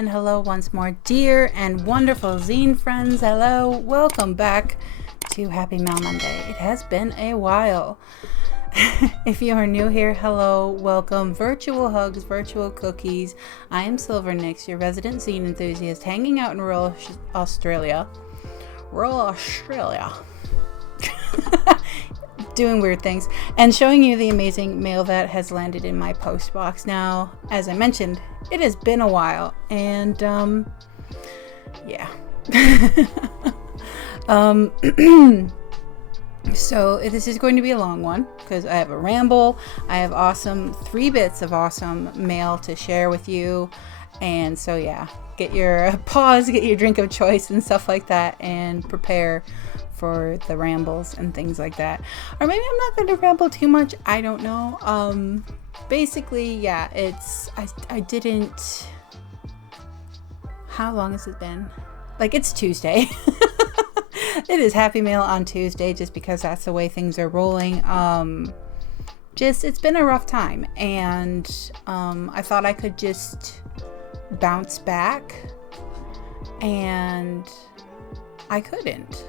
and hello once more, dear and wonderful zine friends. Hello, welcome back to Happy Mail Monday. It has been a while. If you are new here, hello, welcome. Virtual hugs, virtual cookies. I am Silver Nix, your resident zine enthusiast, hanging out in rural Australia. Doing weird things and showing you the amazing mail that has landed in my post box. Now, as I mentioned, it has been a while, and yeah. So this is going to be a long one because I have a ramble. I have awesome 3 bits of awesome mail to share with you, and so yeah, get your pause, get your drink of choice and stuff like that, and prepare for the rambles and things like that. Or maybe I'm not going to ramble too much, I don't know. Basically, yeah, I didn't, how long has it been? Like, it's Tuesday. It is Happy Mail on Tuesday, just because that's the way things are rolling. It's been a rough time, and I thought I could just bounce back, and I couldn't.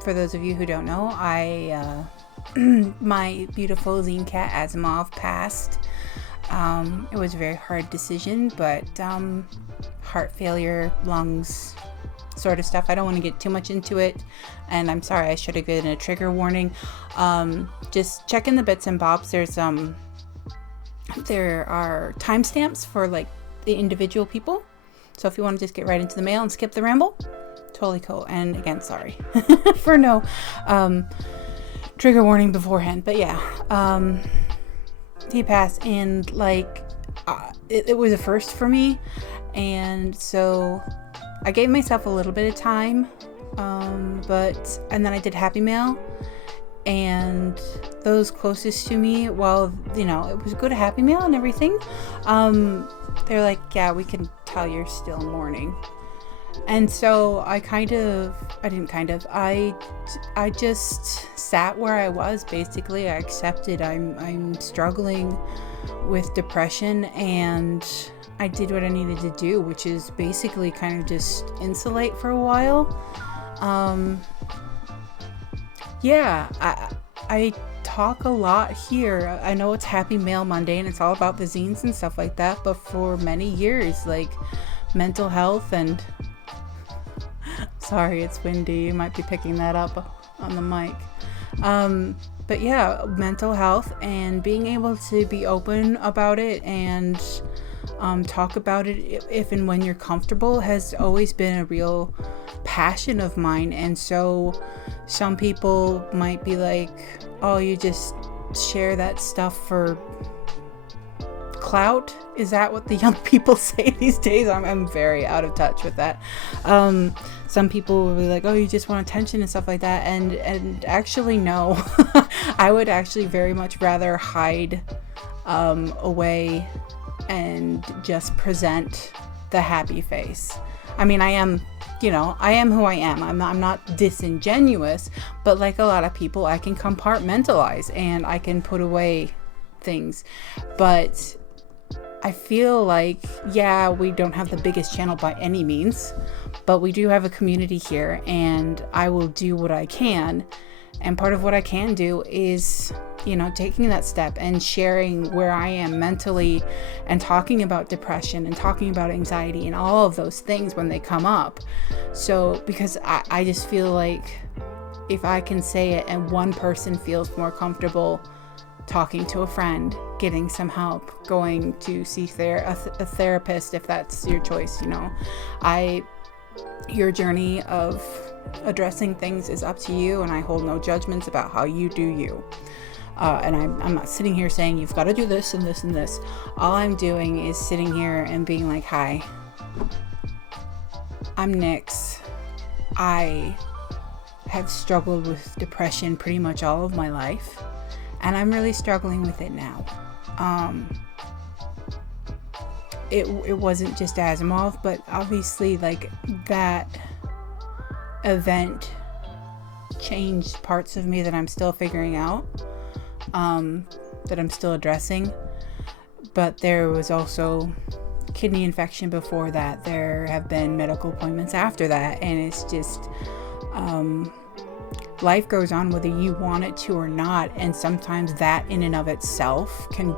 For those of you who don't know, my beautiful zine cat Asimov passed. It was a very hard decision, but heart failure, lungs, sort of stuff. I don't want to get too much into it, and I'm sorry, I should have given a trigger warning. Just checking the bits and bobs. There are timestamps for like the individual people, so if you want to just get right into the mail and skip the ramble, totally cool. And again, sorry for no trigger warning beforehand, but yeah, he passed, and like it was a first for me, and so I gave myself a little bit of time, and then I did Happy Mail, and those closest to me, while it was good Happy Mail and everything, they're like, yeah, we can tell you're still mourning. And so I just sat where I was. Basically, I accepted I'm struggling with depression, and I did what I needed to do, which is basically kind of just insulate for a while. I talk a lot here. I know it's Happy Mail Monday and it's all about the zines and stuff like that, but for many years, like, mental health and sorry, it's windy, you might be picking that up on the mic. But yeah, mental health and being able to be open about it and talk about it if and when you're comfortable has always been a real passion of mine. And so some people might be like, oh, you just share that stuff for clout? Is that what the young people say these days? I'm very out of touch with that. Some people will be like, oh, you just want attention and stuff like that, and actually no. I would actually very much rather hide away and just present the happy face. I mean, I am who I am. I'm not disingenuous, but like a lot of people, I can compartmentalize and I can put away things. But I feel like, yeah, we don't have the biggest channel by any means, but we do have a community here, and I will do what I can. And part of what I can do is, taking that step and sharing where I am mentally, and talking about depression and talking about anxiety and all of those things when they come up. So, because I just feel like if I can say it and one person feels more comfortable talking to a friend, getting some help, going to see a therapist if that's your choice, your journey of addressing things is up to you, and I hold no judgments about how you do you. And I'm not sitting here saying you've got to do this and this and this. All I'm doing is sitting here and being like, hi, I'm Nix. I have struggled with depression pretty much all of my life, and I'm really struggling with it now. It wasn't just Asimov, but obviously, like, that event changed parts of me that I'm still figuring out, that I'm still addressing. but there was also kidney infection before that. There have been medical appointments after that, and it's just life goes on whether you want it to or not, and sometimes that in and of itself can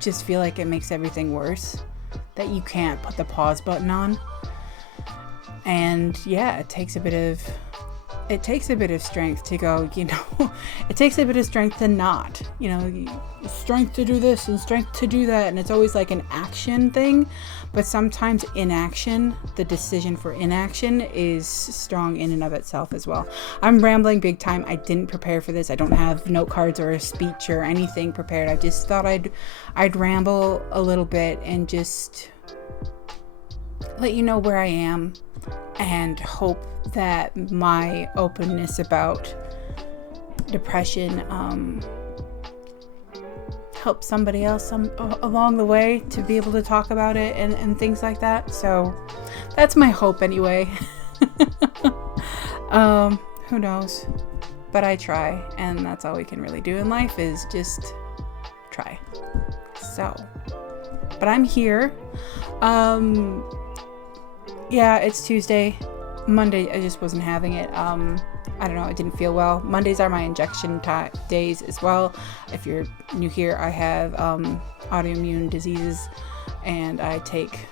just feel like it makes everything worse, that you can't put the pause button on. And yeah, it takes a bit of strength to go, it takes a bit of strength to not, strength to do this and strength to do that. And it's always like an action thing, but sometimes inaction, the decision for inaction, is strong in and of itself as well. I'm rambling big time. I didn't prepare for this. I don't have note cards or a speech or anything prepared. I just thought I'd ramble a little bit and just let you know where I am, and hope that my openness about depression helps somebody else along the way to be able to talk about it and things like that. So that's my hope anyway. Who knows? But I try, and that's all we can really do in life, is just try. So, but I'm here. Yeah, it's Tuesday. Monday, I just wasn't having it. I don't know, I didn't feel well. Mondays are my injection days as well. If you're new here, I have autoimmune diseases, and I take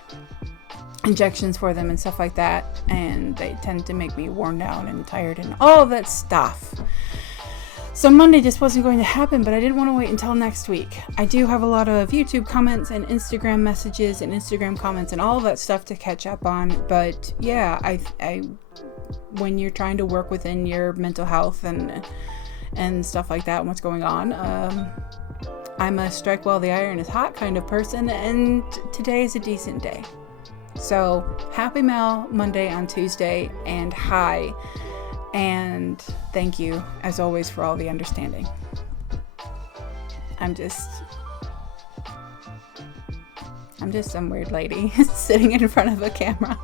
injections for them and stuff like that, and they tend to make me worn down and tired and all of that stuff. So Monday just wasn't going to happen, but I didn't want to wait until next week. I do have a lot of YouTube comments and Instagram messages and Instagram comments and all of that stuff to catch up on. But yeah, I when you're trying to work within your mental health and stuff like that and what's going on, I'm a strike while the iron is hot kind of person, and today is a decent day. So happy Mal Monday on Tuesday, and hi. And thank you, as always, for all the understanding. I'm just some weird lady sitting in front of a camera,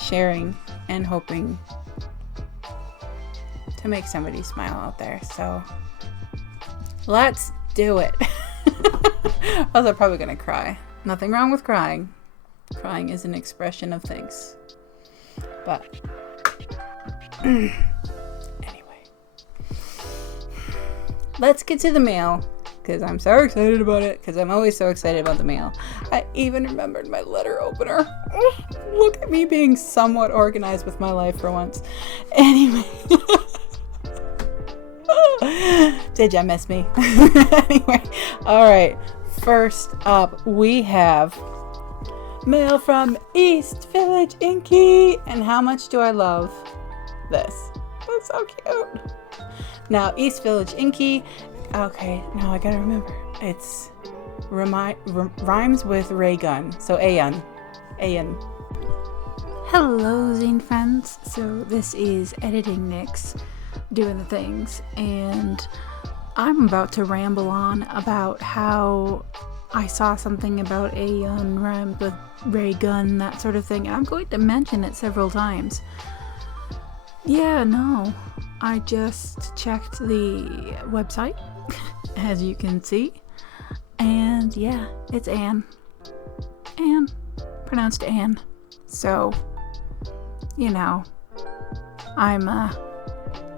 sharing and hoping to make somebody smile out there. So let's do it. I was probably gonna cry. Nothing wrong with crying. Crying is an expression of things. But anyway, let's get to the mail, because I'm so excited about it, because I'm always so excited about the mail. I even remembered my letter opener. Look at me being somewhat organized with my life for once. Anyway. Did ya miss me? Anyway, alright, first up we have mail from East Village Inky. And how much do I love this? That's so cute. Now, East Village Inky. Okay, now I gotta remember. It's rhymes with ray gun. So Ayun. Hello, zine friends. So this is Editing Nix doing the things, and I'm about to ramble on about how I saw something about Ayun rhymes with ray gun, that sort of thing, and I'm going to mention it several times. Yeah, no, I just checked the website, as you can see, and yeah, it's Anne, pronounced Anne. So,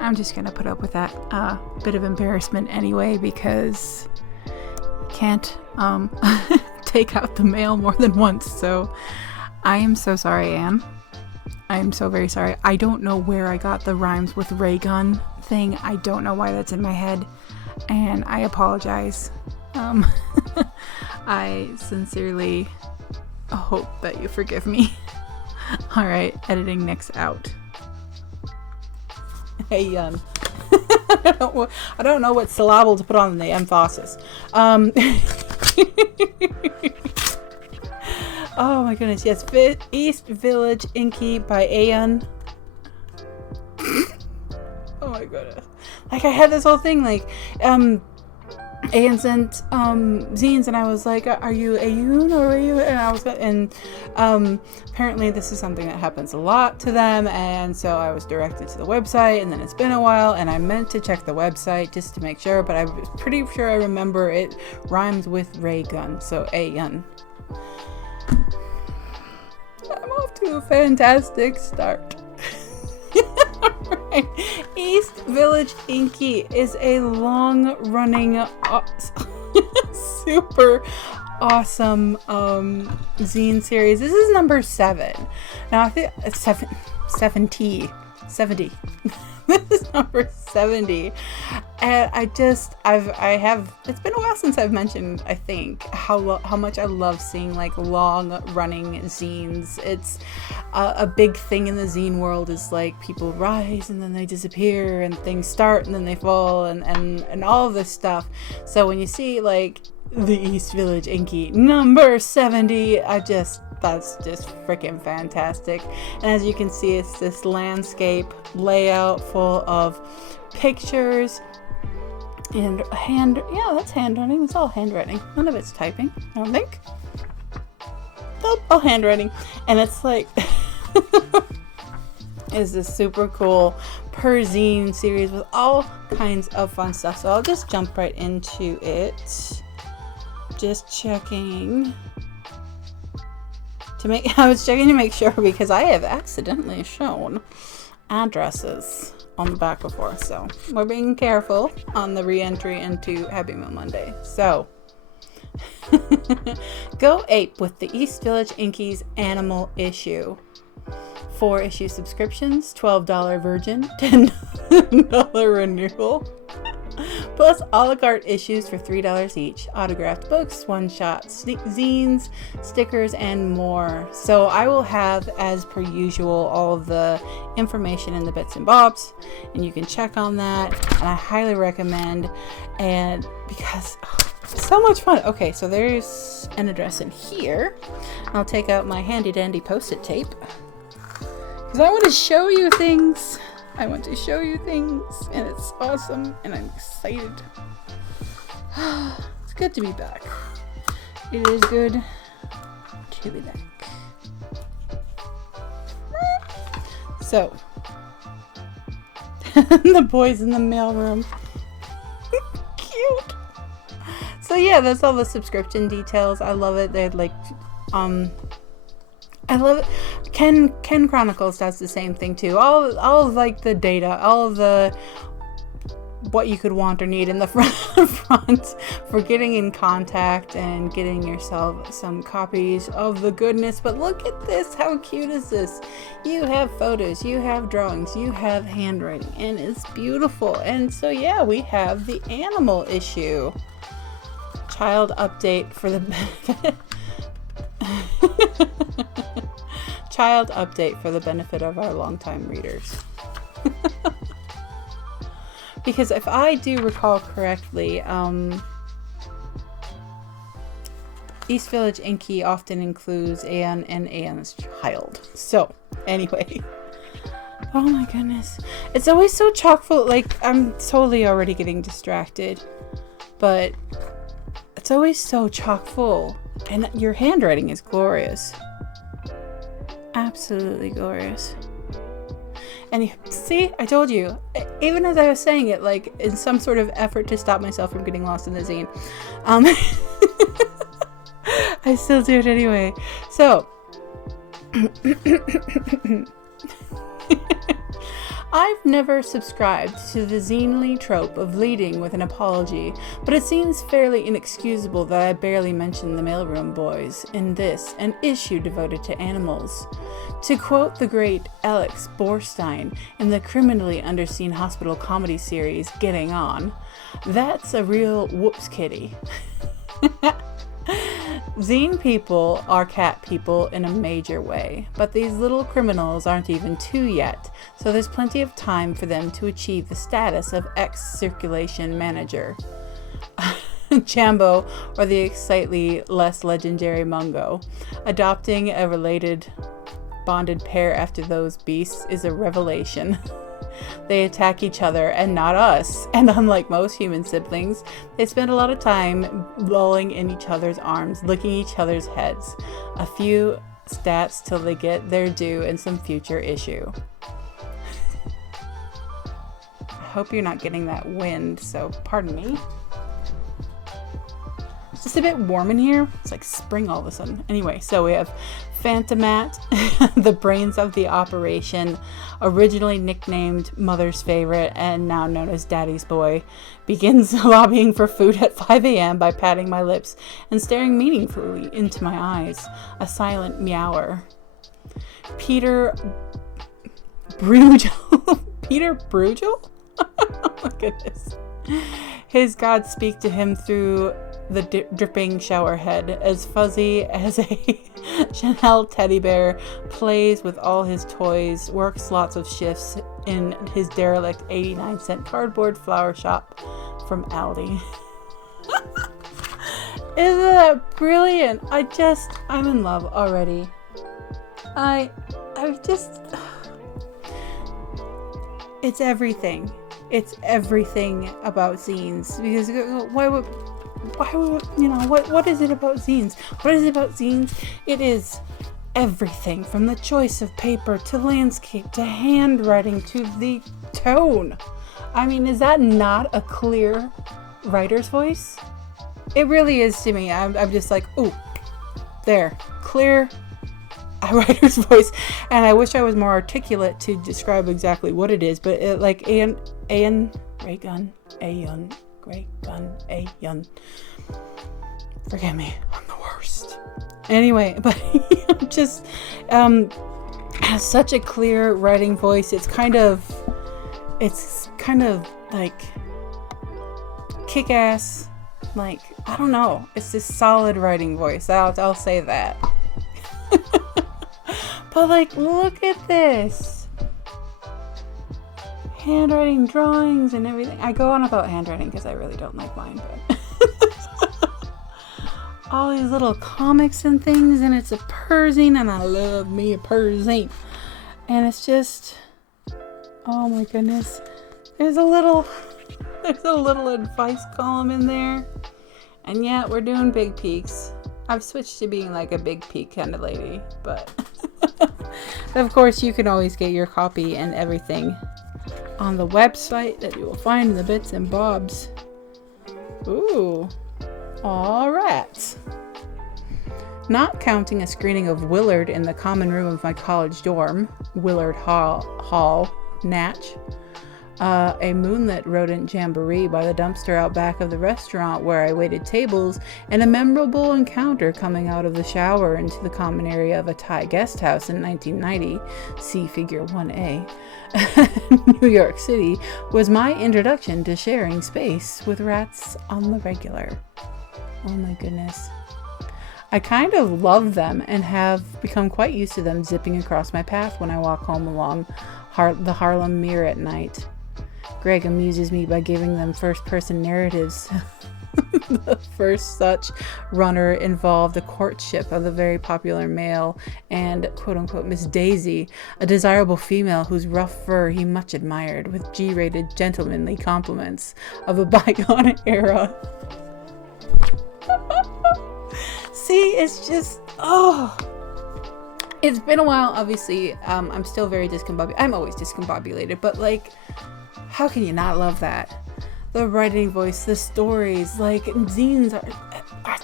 I'm just gonna put up with that bit of embarrassment anyway, because I can't take out the mail more than once. So I am so sorry, Anne. I am so very sorry. I don't know where I got the rhymes with ray gun thing. I don't know why that's in my head, and I apologize. I sincerely hope that you forgive me. All right, editing next out. Hey, I don't know what syllable to put on the emphasis. Oh my goodness, yes. East Village Inky by Ayun. Oh my goodness. Like, I had this whole thing, like, Ayun sent zines, and I was like, "Are you Ayun or are you?" And apparently this is something that happens a lot to them, and so I was directed to the website, and then it's been a while, and I meant to check the website just to make sure, but I was pretty sure I remember it rhymes with ray gun, so Ayun. I'm off to a fantastic start. Right. East Village Inky is a long-running, super awesome zine series. This is number 7. Now I think it's 70. This is number 70, and I have. It's been a while since I've mentioned, I think, how much I love seeing like long-running zines. It's a big thing in the zine world is like people rise and then they disappear, and things start and then they fall, and all of this stuff. So when you see like the East Village Inky number 70, that's just freaking fantastic. And as you can see, it's this landscape layout full of pictures and that's handwriting. It's all handwriting. None of it's typing, I don't think. Nope, all handwriting. And it's like is this super cool per zine series with all kinds of fun stuff. So I'll just jump right into it. Just checking I was checking to make sure, because I have accidentally shown addresses on the back before, so we're being careful on the re-entry into Happy Meal Monday. So go ape with the East Village Inky's animal issue. 4 issue subscriptions, $12 virgin, $10 renewal. Plus a la carte issues for $3 each, autographed books, one-shot zines, stickers, and more. So I will have, as per usual, all of the information in the bits and bobs, and you can check on that, and I highly recommend, and because so much fun. Okay, so there's an address in here. I'll take out my handy dandy post-it tape because I want to show you things. And it's awesome, and I'm excited. It's good to be back. It is good to be back. So, the boys in the mailroom. Cute. So yeah, that's all the subscription details. I love it. They had like, I love it. Ken Chronicles does the same thing too. All of like the data, all of the what you could want or need in the front for getting in contact and getting yourself some copies of the goodness. But look at this, how cute is this? You have photos, you have drawings, you have handwriting, and it's beautiful. And so yeah, we have the animal issue. Child update for the benefit. Child update for the benefit of our longtime readers. Because if I do recall correctly, East Village Inky often includes Ayun and Ayun's child. So, anyway. Oh my goodness. It's always so chock full. Like, I'm totally already getting distracted. But it's always so chock full. And your handwriting is glorious. Absolutely glorious. And see, I told you, even as I was saying it, like in some sort of effort to stop myself from getting lost in the zine, I still do it anyway. So, I've never subscribed to the zinely trope of leading with an apology, but it seems fairly inexcusable that I barely mention the mailroom boys in this, an issue devoted to animals. To quote the great Alex Borstein in the criminally underseen hospital comedy series Getting On, that's a real whoops kitty. Zine people are cat people in a major way, but these little criminals aren't even 2 yet, so there's plenty of time for them to achieve the status of ex-circulation manager. Chambo, or the slightly less legendary Mungo. Adopting a related bonded pair after those beasts is a revelation. They attack each other and not us. And unlike most human siblings, they spend a lot of time lolling in each other's arms, licking each other's heads. A few stats till they get their due in some future issue. I hope you're not getting that wind, so pardon me. It's just a bit warm in here. It's like spring all of a sudden. Anyway, so we have Phantomat, the brains of the operation, originally nicknamed Mother's Favorite and now known as Daddy's Boy, begins lobbying for food at 5 a.m. by patting my lips and staring meaningfully into my eyes, a silent meower. Peter Bruegel? Peter Bruegel? Oh my goodness. His gods speak to him through the dripping shower head, as fuzzy as a Chanel teddy bear, plays with all his toys, works lots of shifts in his derelict 89-cent cardboard flower shop from Aldi. Isn't that brilliant? I'm in love already. It's everything. It's everything about zines. Because why would, what is it about zines? What is it about zines? It is everything from the choice of paper to landscape to handwriting to the tone. I mean, is that not a clear writer's voice? It really is to me. I'm just like, ooh, there, clear writer's voice. And I wish I was more articulate to describe exactly what it is, but it, like Ayun, great gun, Ayun, great gun, Ayun. Forgive me, I'm the worst. Anyway, but just has such a clear writing voice. It's kind of like kick-ass, like, I don't know. It's this solid writing voice. I'll say that. But like, look at this. Handwriting, drawings, and everything. I go on about handwriting because I really don't like mine, but all these little comics and things, and it's a Perzine, and I love me a Perzine. And it's just, oh my goodness. There's a little advice column in there. And yeah, we're doing big peaks. I've switched to being like a big peak kind of lady, but of course you can always get your copy and everything on the website that you will find in the bits and bobs. Ooh, all right. Not counting a screening of Willard in the common room of my college dorm, Willard Hall, Natch. A moonlit rodent jamboree by the dumpster out back of the restaurant where I waited tables, and a memorable encounter coming out of the shower into the common area of a Thai guest house in 1990, see figure 1A, New York City, was my introduction to sharing space with rats on the regular. Oh my goodness. I kind of love them and have become quite used to them zipping across my path when I walk home along the Harlem Mere at night. Greg amuses me by giving them first-person narratives. The first such runner involved a courtship of the very popular male and quote-unquote Miss Daisy, a desirable female whose rough fur he much admired, with G-rated gentlemanly compliments of a bygone era. See, it's just, it's been a while, obviously. I'm still very discombobulated. I'm always discombobulated, but like, how can you not love that? The writing voice, the stories, like, zines are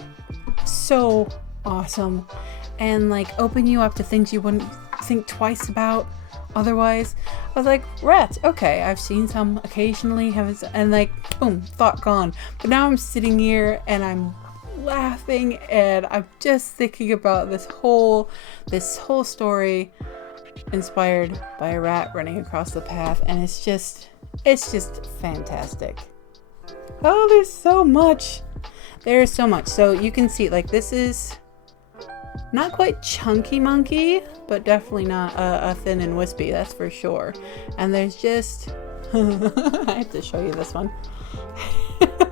so awesome and like open you up to things you wouldn't think twice about otherwise. I was like, rats, okay, I've seen some occasionally, and like, boom, thought gone. But now I'm sitting here and I'm laughing and I'm just thinking about this whole story inspired by a rat running across the path, and it's just fantastic. Oh, there's so much. There's so much. So you can see, like, this is not quite chunky monkey, but definitely not a thin and wispy, that's for sure. And there's just I have to show you this one.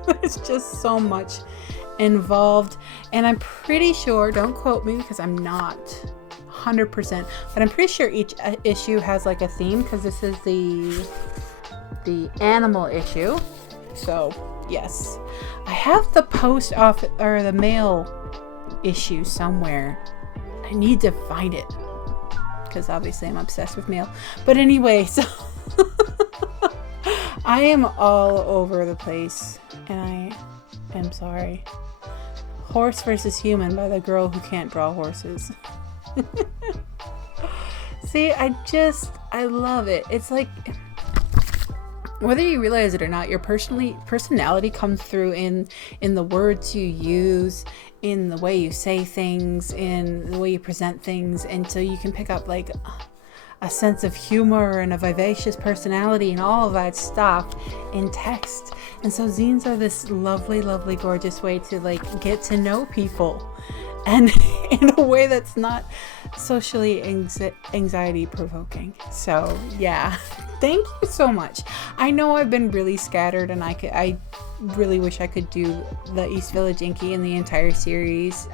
There's just so much involved, and I'm pretty sure, don't quote me because I'm not 100%. But I'm pretty sure each issue has like a theme, because this is the animal issue. So yes, I have the post office or the mail issue somewhere. I need to find it, because obviously I'm obsessed with mail. But anyway, so I am all over the place, and I am sorry. Horse versus Human by the girl who can't draw horses. See, I love it. It's like, whether you realize it or not, your personality comes through in the words you use, in the way you say things, in the way you present things, and so you can pick up like a sense of humor and a vivacious personality and all of that stuff in text. And so zines are this lovely, lovely, gorgeous way to like get to know people, and in a way that's not socially anxiety provoking. So yeah, thank you so much. I know I've been really scattered, and I really wish I could do the East Village Inky and the entire series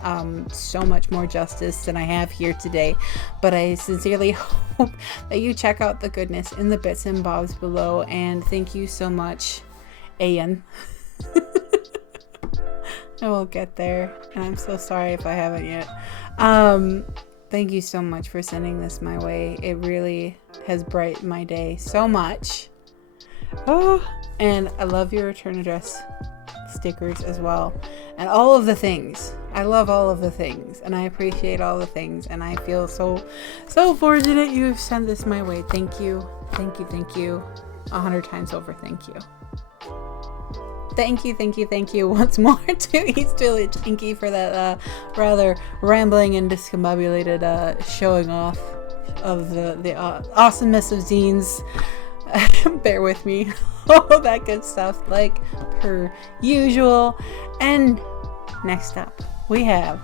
so much more justice than I have here today, but I sincerely hope that you check out the goodness in the bits and bobs below. And thank you so much, Ayun. I will get there, and I'm so sorry if I haven't yet. Thank you so much for sending this my way. It really has brightened my day so much. Oh, and I love your return address stickers as well, and all of the things. I love all of the things, and I appreciate all the things, and I feel so fortunate you have sent this my way. Thank you, thank you, thank you, 100 times over. Thank you. Thank you, thank you, thank you once more to East Village Inky for that rather rambling and discombobulated showing off of the awesomeness of zines. Bear with me. All that good stuff, like per usual. And next up, we have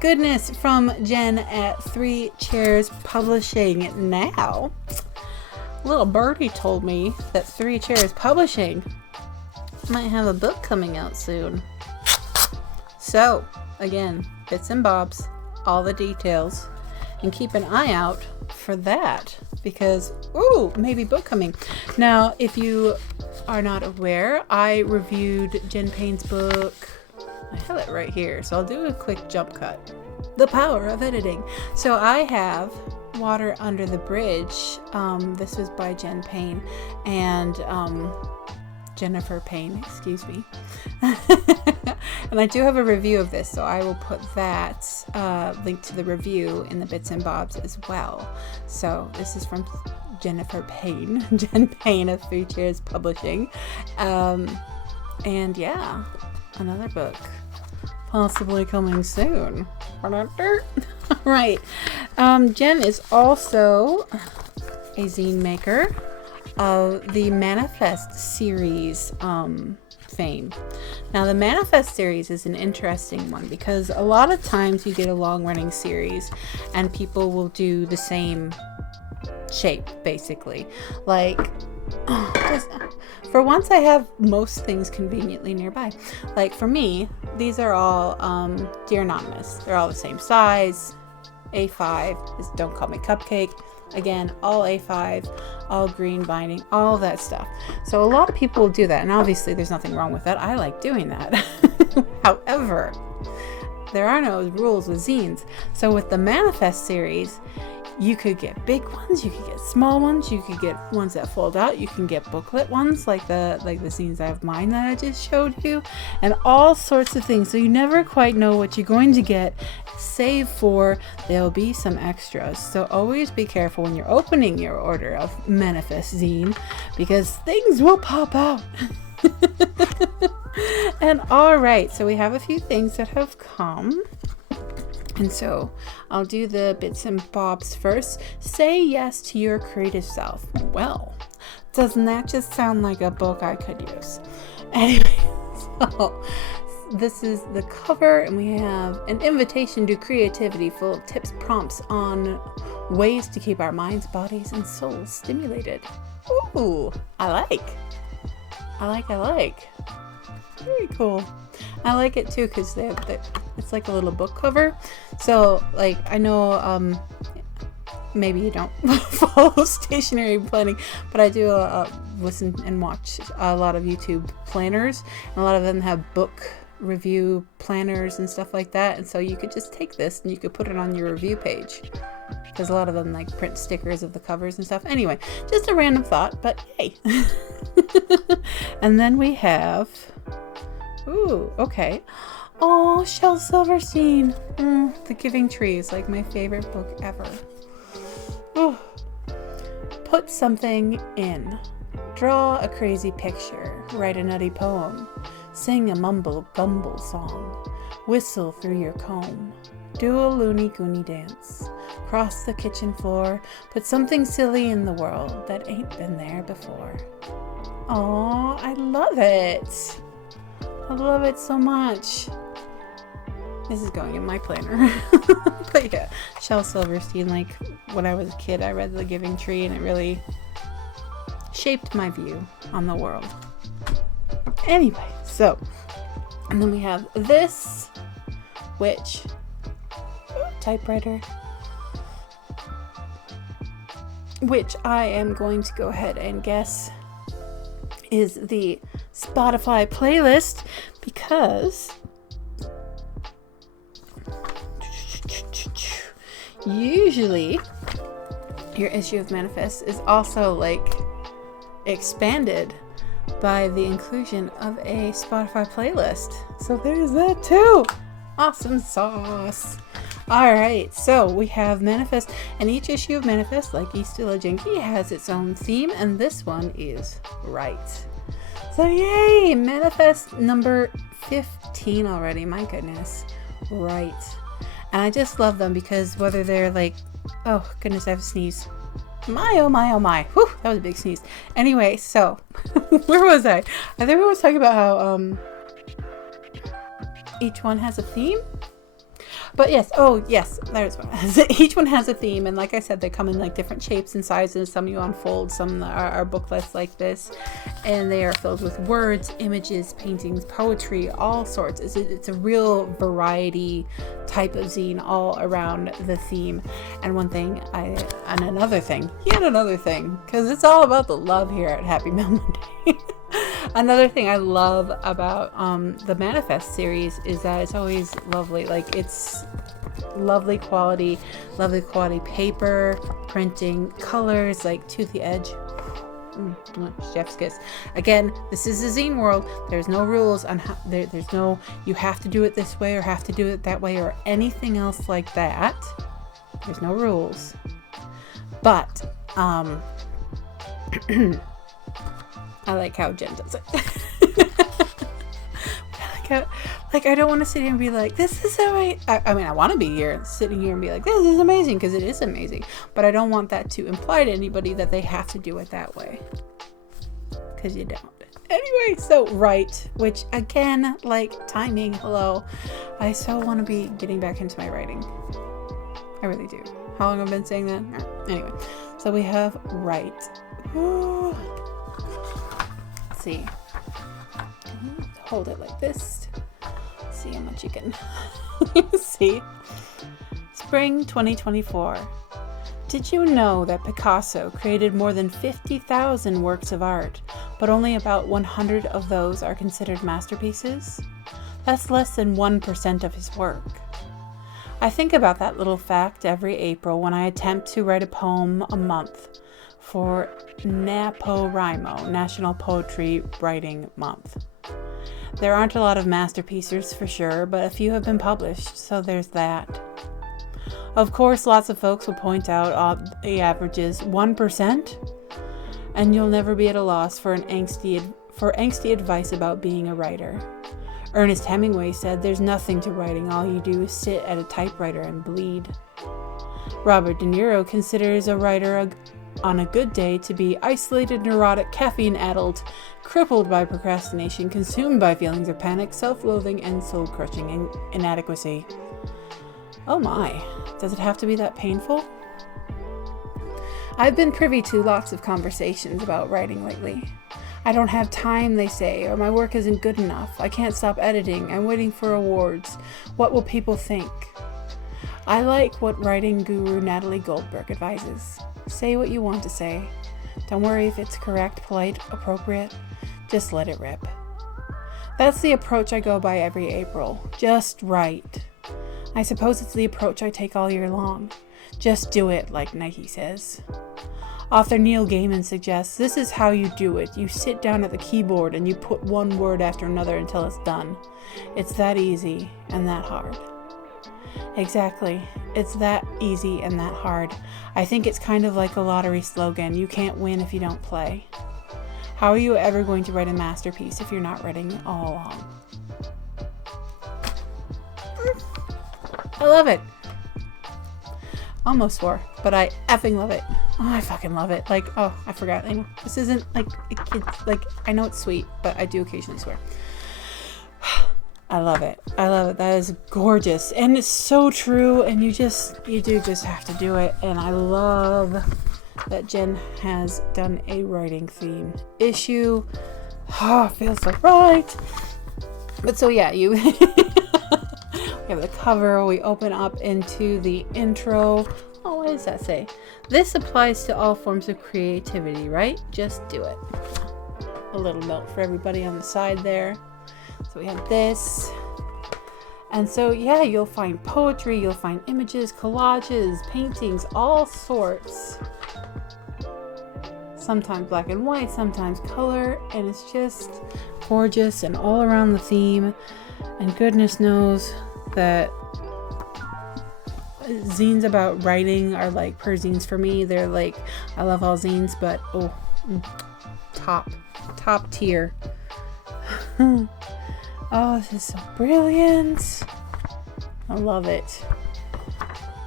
goodness from Jen at 3 Chairs Publishing. Now, little birdie told me that 3 Chairs Publishing might have a book coming out soon. So, again, bits and bobs, all the details, and keep an eye out for that, because, ooh, maybe book coming. Now, if you are not aware, I reviewed Jen Payne's book. I have it right here, so I'll do a quick jump cut. The Power of Editing. So I have Water Under the Bridge. This was by Jen Payne and Jennifer Payne, excuse me. And I do have a review of this, so I will put that link to the review in the bits and bobs as well. So this is from Jennifer Payne, Jen Payne of 3 Chairs Publishing. And yeah, another book possibly coming soon. Right. Jen is also a zine maker of the Manifest series fame. Now, the Manifest series is an interesting one, because a lot of times you get a long-running series and people will do the same shape, basically. Like, for once I have most things conveniently nearby. Like for me, these are all Dear Anonymous. They're all the same size. A5 is Don't Call Me Cupcake. Again, all A5, all green binding, all that stuff. So a lot of people will do that, and obviously there's nothing wrong with that. I like doing that. However, there are no rules with zines. So with the Manifest series, you could get big ones, you could get small ones, you could get ones that fold out, you can get booklet ones like the zines I have mine that I just showed you, and all sorts of things. So you never quite know what you're going to get, save for there'll be some extras. So always be careful when you're opening your order of Manifest zine, because things will pop out. And all right, so we have a few things that have come. And so I'll do the bits and bobs first. Say yes to your creative self. Well, doesn't that just sound like a book I could use? Anyway, so this is the cover, and we have an invitation to creativity full of tips, prompts on ways to keep our minds, bodies, and souls stimulated. Ooh, I like. Very cool. I like it too because it's like a little book cover. So like I know maybe you don't follow stationery planning, but I do listen and watch a lot of YouTube planners, and a lot of them have book review planners and stuff like that. And so you could just take this and you could put it on your review page, because a lot of them like print stickers of the covers and stuff. Anyway, just a random thought, but hey. And then we have, ooh, okay. Oh, Shel Silverstein. The Giving Tree is like my favorite book ever. Oh. Put something in. Draw a crazy picture. Write a nutty poem. Sing a mumble-gumble song. Whistle through your comb. Do a loony-goony dance. Cross the kitchen floor. Put something silly in the world that ain't been there before. Aw, I love it. I love it so much. This is going in my planner. But yeah, Shel Silverstein, like when I was a kid, I read The Giving Tree and it really shaped my view on the world. Anyway, so, and then we have this, which, typewriter, which I am going to go ahead and guess is the Spotify playlist, because usually your issue of Manifest is also like expanded by the inclusion of a Spotify playlist. So there's that too. Awesome sauce. Alright, so we have Manifest, and each issue of Manifest, like East Village Inky, has its own theme, and this one is right. So yay! Manifest number 15 already, my goodness. Right. And I just love them because whether they're like, oh goodness, I have a sneeze. My, oh my, oh my. Whew, that was a big sneeze. Anyway, so, where was I? I think we were talking about how each one has a theme. But yes, oh yes, there's one. Each one has a theme, and like I said, they come in like different shapes and sizes. Some you unfold, some are booklets like this, and they are filled with words, images, paintings, poetry, all sorts. It's a real variety type of zine all around the theme. And another thing, because it's all about the love here at Happy Mail Monday. Another thing I love about the Manifest series is that it's always lovely. Like, it's lovely quality paper, printing, colors, like to the edge. Chef's kiss. Again, this is a zine world. There's no rules on how, there's no, you have to do it this way or have to do it that way or anything else like that. There's no rules. But, I like how Jen does it. I don't want to sit here and be like, this is how I mean, I want to be here, sitting here and be like, this is amazing, because it is amazing. But I don't want that to imply to anybody that they have to do it that way. Because you don't. Anyway, so right, which again, like timing, hello. I so want to be getting back into my writing. I really do. How long have I been saying that? Anyway, so we have right. Ooh. See, hold it like this, see how much you can see. Spring 2024. Did you know that Picasso created more than 50,000 works of art, but only about 100 of those are considered masterpieces? That's less than 1% of his work. I think about that little fact every April when I attempt to write a poem a month for NaPoWriMo, National Poetry Writing Month. There aren't a lot of masterpieces for sure, but a few have been published, so there's that. Of course, lots of folks will point out the average is 1%, and you'll never be at a loss for angsty advice about being a writer. Ernest Hemingway said, "There's nothing to writing, all you do is sit at a typewriter and bleed." Robert De Niro considers a writer on a good day to be isolated, neurotic, caffeine-addled, crippled by procrastination, consumed by feelings of panic, self-loathing, and soul-crushing inadequacy. Oh my, does it have to be that painful? I've been privy to lots of conversations about writing lately. I don't have time, they say, or my work isn't good enough. I can't stop editing. I'm waiting for awards. What will people think? I like what writing guru Natalie Goldberg advises. Say what you want to say. Don't worry if it's correct, polite, appropriate. Just let it rip. That's the approach I go by every April. Just write. I suppose it's the approach I take all year long. Just do it, like Nike says. Author Neil Gaiman suggests this is how you do it. You sit down at the keyboard and you put one word after another until it's done. It's that easy and that hard. Exactly. It's that easy and that hard. I think it's kind of like a lottery slogan. You can't win if you don't play. How are you ever going to write a masterpiece if you're not writing all along? I love it. Almost swore, but I effing love it. Oh, I fucking love it. Like, oh, I forgot. I know this isn't like it's like, I know it's sweet, but I do occasionally swear. I love it. I love it. That is gorgeous. And it's so true. And you do just have to do it. And I love that Jen has done a writing theme issue. Oh, feels so right. But so yeah, we have the cover. We open up into the intro. Oh, what does that say? This applies to all forms of creativity, right? Just do it. A little note for everybody on the side there. So we have this. And so, yeah, you'll find poetry, you'll find images, collages, paintings, all sorts. Sometimes black and white, sometimes color. And it's just gorgeous and all around the theme. And goodness knows that zines about writing are like per zines for me. They're like, I love all zines, but top tier. Oh, this is so brilliant. I love it.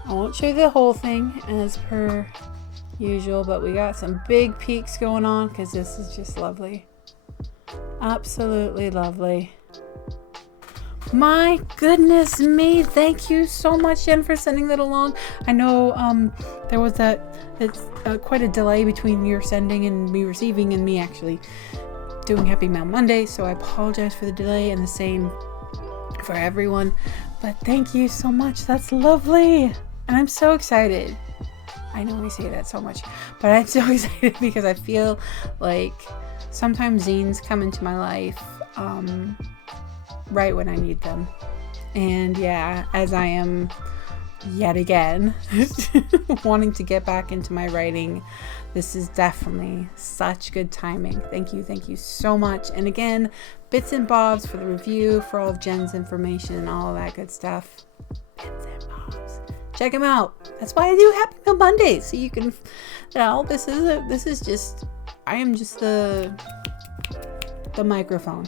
I won't show you the whole thing as per usual, but we got some big peaks going on because this is just lovely. Absolutely lovely. My goodness me. Thank you so much, Jen, for sending that along. I know there was it's quite a delay between your sending and me receiving and me actually doing Happy Mail Monday, so I apologize for the delay, and the same for everyone. But thank you so much. That's lovely. And I'm so excited. I know we say that so much, but I'm so excited because I feel like sometimes zines come into my life right when I need them. And yeah, as I am yet again wanting to get back into my writing, this is definitely such good timing. Thank you so much. And again, bits and bobs for the review, for all of Jen's information and all that good stuff. Bits and bobs. Check them out. That's why I do Happy Meal Mondays. So you can, this is just, I am just the microphone,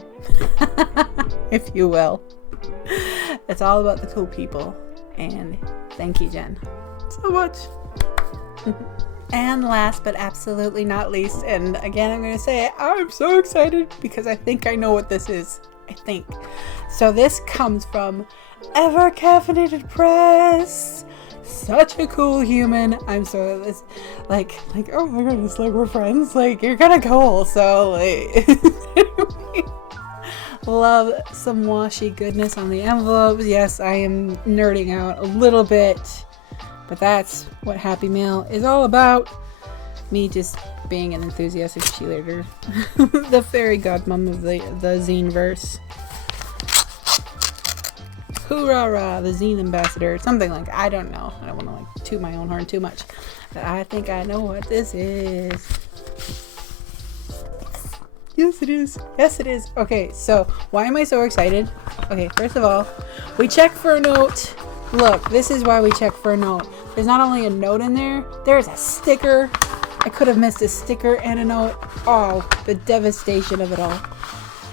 if you will. It's all about the cool people. And thank you, Jen, so much. And last but absolutely not least, and again, I'm going to say it, I'm so excited because I think I know what this is. I think. So this comes from Ever Caffeinated Press. Such a cool human. I'm so, it's like, oh my goodness, like we're friends. Like, you're kind of cool. So, like, anyway. Love some washi goodness on the envelopes. Yes, I am nerding out a little bit, but that's what Happy Mail is all about. Me just being an enthusiastic cheerleader. The fairy godmom of the zine verse. Hoorah, the zine ambassador. Something like, I don't know. I don't want to like toot my own horn too much, but I think I know what this is. Yes, it is. Yes, it is. Okay, so why am I so excited? Okay, first of all, we check for a note. Look, this is why we check for a note. There's not only a note in there, there's a sticker. I could have missed a sticker and a note. Oh, the devastation of it all.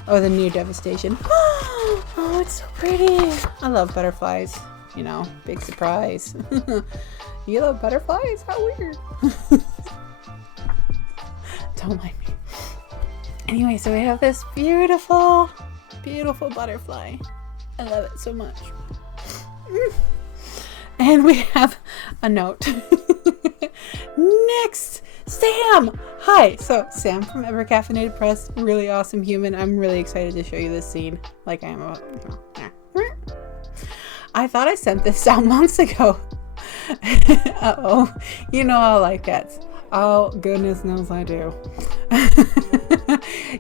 Oh, the near devastation. Oh, it's so pretty. I love butterflies. You know, big surprise. You love butterflies? How weird. Don't mind me. Anyway, so we have this beautiful, beautiful butterfly. I love it so much. And we have a note. Next, Sam, Hi, so Sam from Ever Caffeinated Press, really awesome human. I'm really excited to show you this scene, like I am about. I thought I sent this out months ago. Uh-oh, you know how life gets. Oh, goodness knows I do.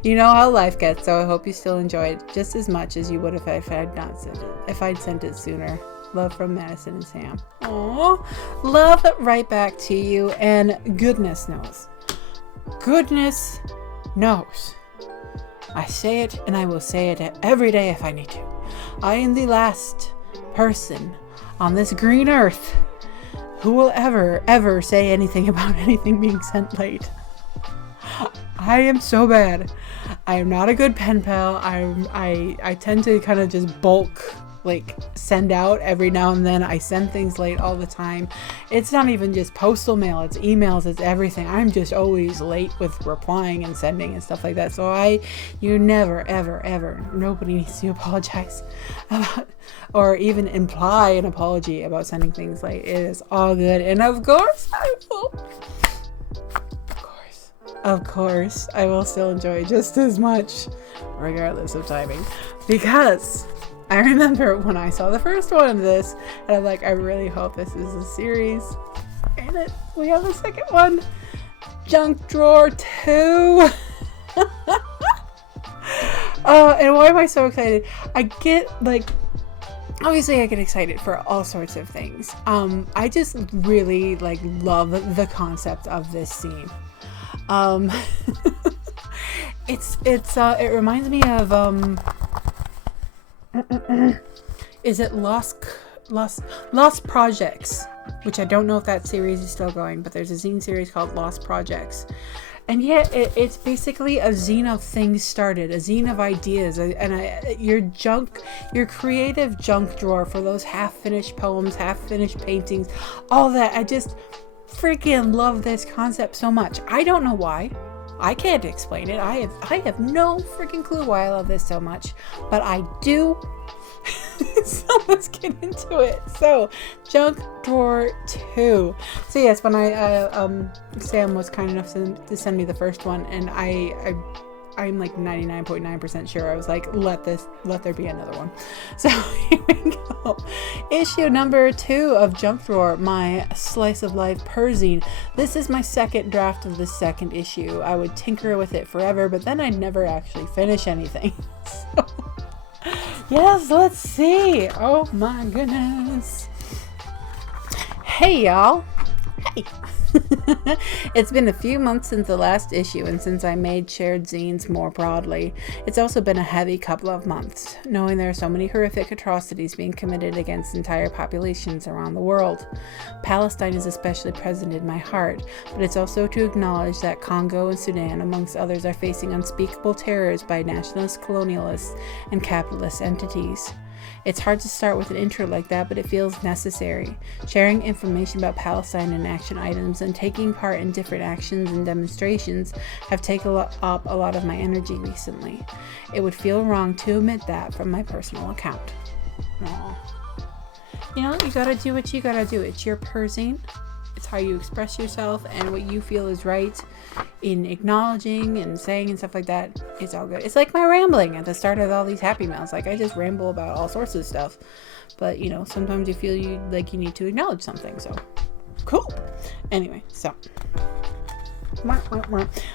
You know how life gets, so I hope you still enjoyed just as much as you would if I'd not sent it. If I'd sent it sooner. Love from Madison and Sam. Aww. Love right back to you, and goodness knows. Goodness knows. I say it, and I will say it every day if I need to. I am the last person on this green earth who will ever say anything about anything being sent late. I am so bad. I am not a good pen pal. I tend to kind of just bulk, like, send out every now and then. I send things late all the time. It's not even just postal mail, it's emails, it's everything. I'm just always late with replying and sending and stuff like that. So you never, ever, nobody needs to apologize about, or even imply an apology about sending things late. It is all good. And of course, I will still enjoy just as much, regardless of timing, because I remember when I saw the first one of this, and I'm like, I really hope this is a series. And we have a second one, Junk Drawer 2. And why am I so excited? Obviously I get excited for all sorts of things. I just really love the concept of this scene. It reminds me of is it Lost Projects, which I don't know if that series is still going, but there's a zine series called Lost Projects. And yeah, it's basically a zine of things started, a zine of ideas, your creative junk drawer for those half-finished poems, half-finished paintings, all that. I just freaking love this concept so much. I don't know why. I can't explain it. I have no freaking clue why I love this so much, but I do. So let's get into it. So, Junk Drawer 2. So yes, when Sam was kind enough to send me the first one, and I'm like 99.9% sure I was like, let there be another one. So here we go. Issue number 2 of Junk Drawer, my slice of life perzine. This is my second draft of the second issue. I would tinker with it forever, but then I'd never actually finish anything. So, yes, let's see. Oh my goodness. Hey y'all. Hey. It's been a few months since the last issue, and since I made shared zines more broadly, it's also been a heavy couple of months, knowing there are so many horrific atrocities being committed against entire populations around the world. Palestine is especially present in my heart, but it's also to acknowledge that Congo and Sudan, amongst others, are facing unspeakable terrors by nationalist, colonialist, and capitalist entities. It's hard to start with an intro like that, but it feels necessary. Sharing information about Palestine and action items and taking part in different actions and demonstrations have taken up a lot of my energy recently. It would feel wrong to omit that from my personal account. Aww. You know, you gotta do what you gotta do. It's your perzine. It's how you express yourself and what you feel is right in acknowledging and saying and stuff like that. It's all good. It's like my rambling at the start of all these happy mails. Like, I just ramble about all sorts of stuff. But, you know, sometimes you feel you need to acknowledge something. So, cool. Anyway, so.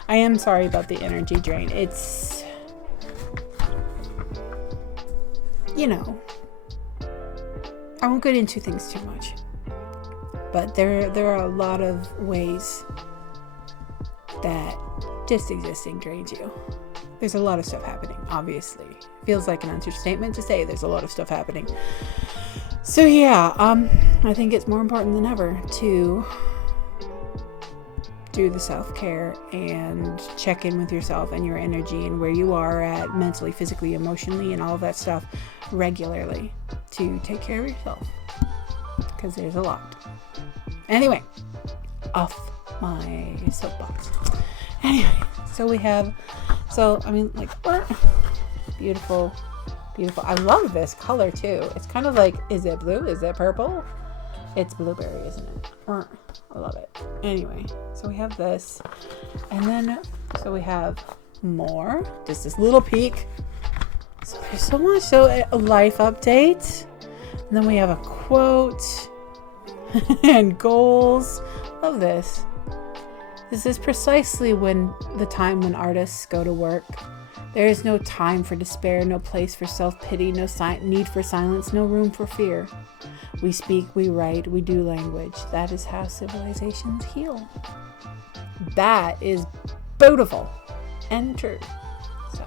I am sorry about the energy drain. It's, you know, I won't get into things too much. But there are a lot of ways that just existing drains you. There's a lot of stuff happening, obviously. Feels like an understatement to say there's a lot of stuff happening. So yeah, I think it's more important than ever to do the self-care and check in with yourself and your energy and where you are at mentally, physically, emotionally, and all of that stuff regularly to take care of yourself. Because there's a lot. Anyway, off my soapbox. Anyway, beautiful. I love this color too. It's kind of like, is it blue? Is it purple? It's blueberry, isn't it? I love it. Anyway, so we have this. And then, so we have more. Just this little peek. So there's so much. So a life update. And then we have a quote. And goals. Love this. This is precisely the time when artists go to work. There is no time for despair, no place for self-pity, no need for silence, no room for fear. We speak, we write, we do language. That is how civilizations heal. That is beautiful and true. So,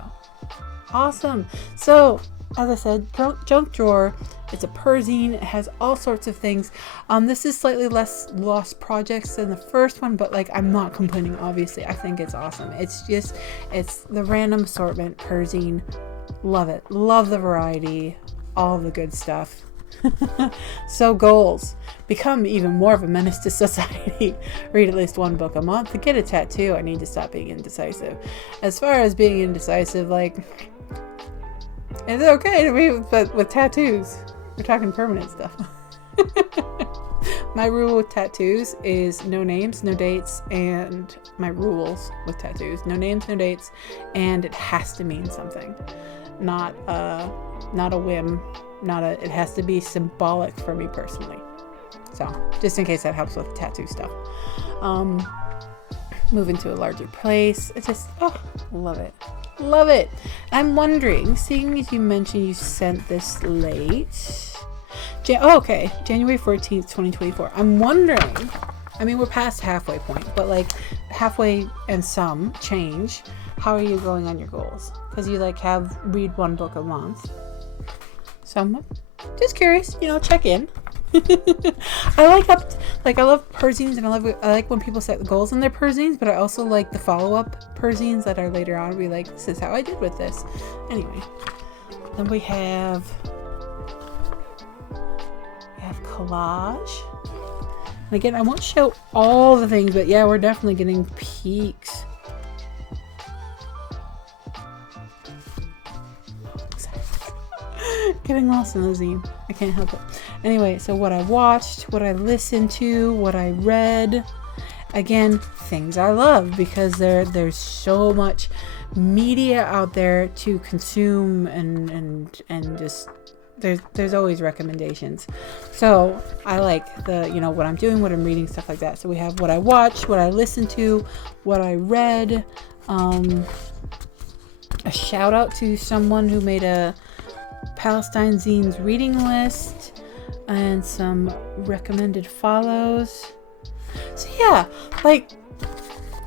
awesome. So, as I said, Junk Drawer, it's a perzine. It has all sorts of things. This is slightly less lost projects than the first one, but like, I'm not complaining, obviously. I think it's awesome. It's the random assortment perzine. Love it. Love the variety. All the good stuff. So goals. Become even more of a menace to society. Read at least one book a month. Get a tattoo. I need to stop being indecisive. As far as being indecisive, like, it's okay to be, but with tattoos, we're talking permanent stuff. My rule with tattoos is no names, no dates, and my rules with tattoos, no names, no dates, and it has to mean something. Not a whim, it has to be symbolic for me personally. So, just in case that helps with tattoo stuff. Moving to a larger place. It's just, love it. Love it. I'm wondering, seeing as you mentioned you sent this late. Okay. January 14th, 2024. I'm wondering, I mean, we're past halfway point, but like halfway and some change. How are you going on your goals? Because you like read one book a month. So I'm just curious, check in. I love perzines, and I like when people set goals in their perzines, but I also like the follow-up perzines that are later on. Be like, this is how I did with this. Anyway, then we have collage. And again, I won't show all the things, but yeah, we're definitely getting peaks. Getting lost in the zine. I can't help it. Anyway, so what I watched, what I listened to, what I read. Again, things I love, because there's so much media out there to consume, and just there's always recommendations. So I like what I'm doing, what I'm reading, stuff like that. So we have what I watched, what I listened to, what I read. A shout out to someone who made a Palestine Zines reading list and some recommended follows. So yeah, like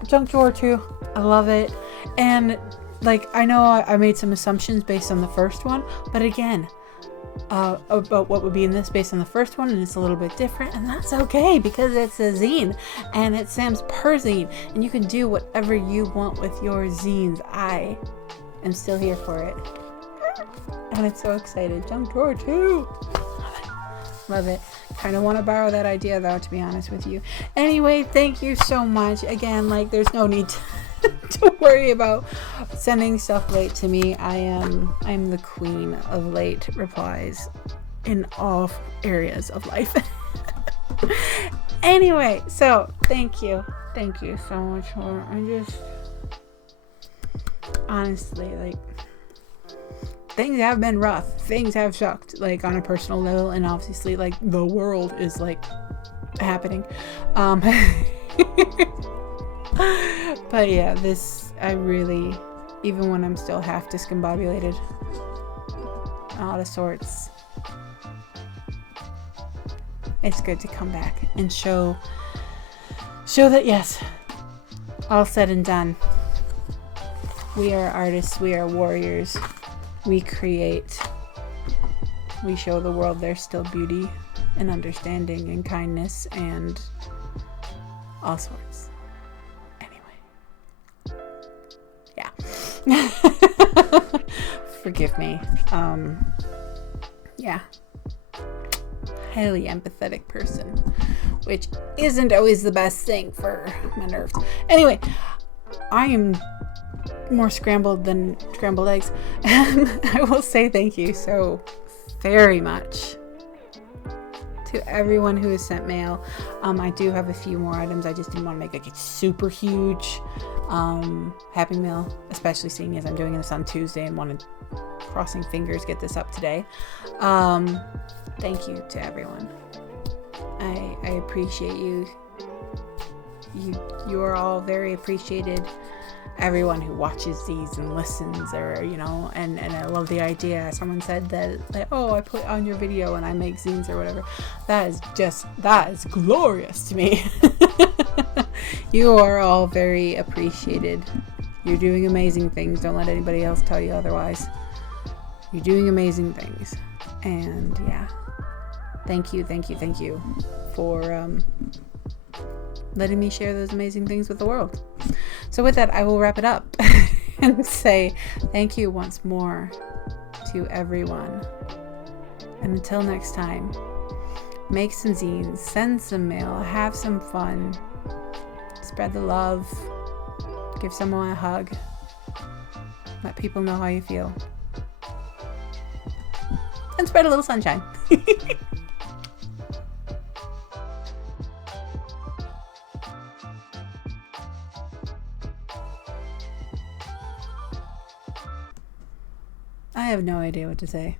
Junk Drawer 2, I love it. And like, I know I made some assumptions based on the first one, but again, about what would be in this based on the first one, and it's a little bit different, and that's okay, because it's a zine and it's Sam's perzine, and you can do whatever you want with your zines. I am still here for it. And I'm so excited. Junk Drawer 2. Love it. Kind of want to borrow that idea, though, to be honest with you. Anyway, thank you so much. Again, like, there's no need to worry about sending stuff late to me. I'm the queen of late replies in all areas of life. Anyway, so thank you so much for. I just honestly, like, things have been rough. Things have sucked, like, on a personal level, and obviously, like, the world is, like, happening. But yeah, I really, even when I'm still half discombobulated, out of sorts, it's good to come back and show that, yes, all said and done, we are artists, we are warriors. We create. We show the world there's still beauty and understanding and kindness and all sorts. Anyway. Yeah. Forgive me. Yeah. Highly empathetic person, which isn't always the best thing for my nerves. Anyway, I am more scrambled than scrambled eggs. I will say thank you so very much to everyone who has sent mail. I do have a few more items. I just didn't want to make it super huge. Happy Mail, especially seeing as I'm doing this on Tuesday and wanted, crossing fingers, get this up today. Thank you to everyone. I appreciate you. You are all very appreciated. Everyone who watches these and listens, or and I love the idea. Someone said that, like, oh, I put on your video and I make zines or whatever. That is glorious to me. You are all very appreciated. You're doing amazing things. Don't let anybody else tell you otherwise. You're doing amazing things. And yeah, thank you for letting me share those amazing things with the world. So with that, I will wrap it up and say thank you once more to everyone. And until next time, make some zines, send some mail, have some fun, spread the love, give someone a hug, let people know how you feel, and spread a little sunshine. I have no idea what to say.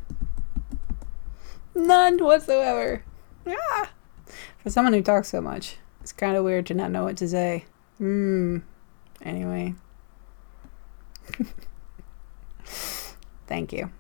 None whatsoever. Ah. For someone who talks so much, it's kind of weird to not know what to say. Anyway. Thank you.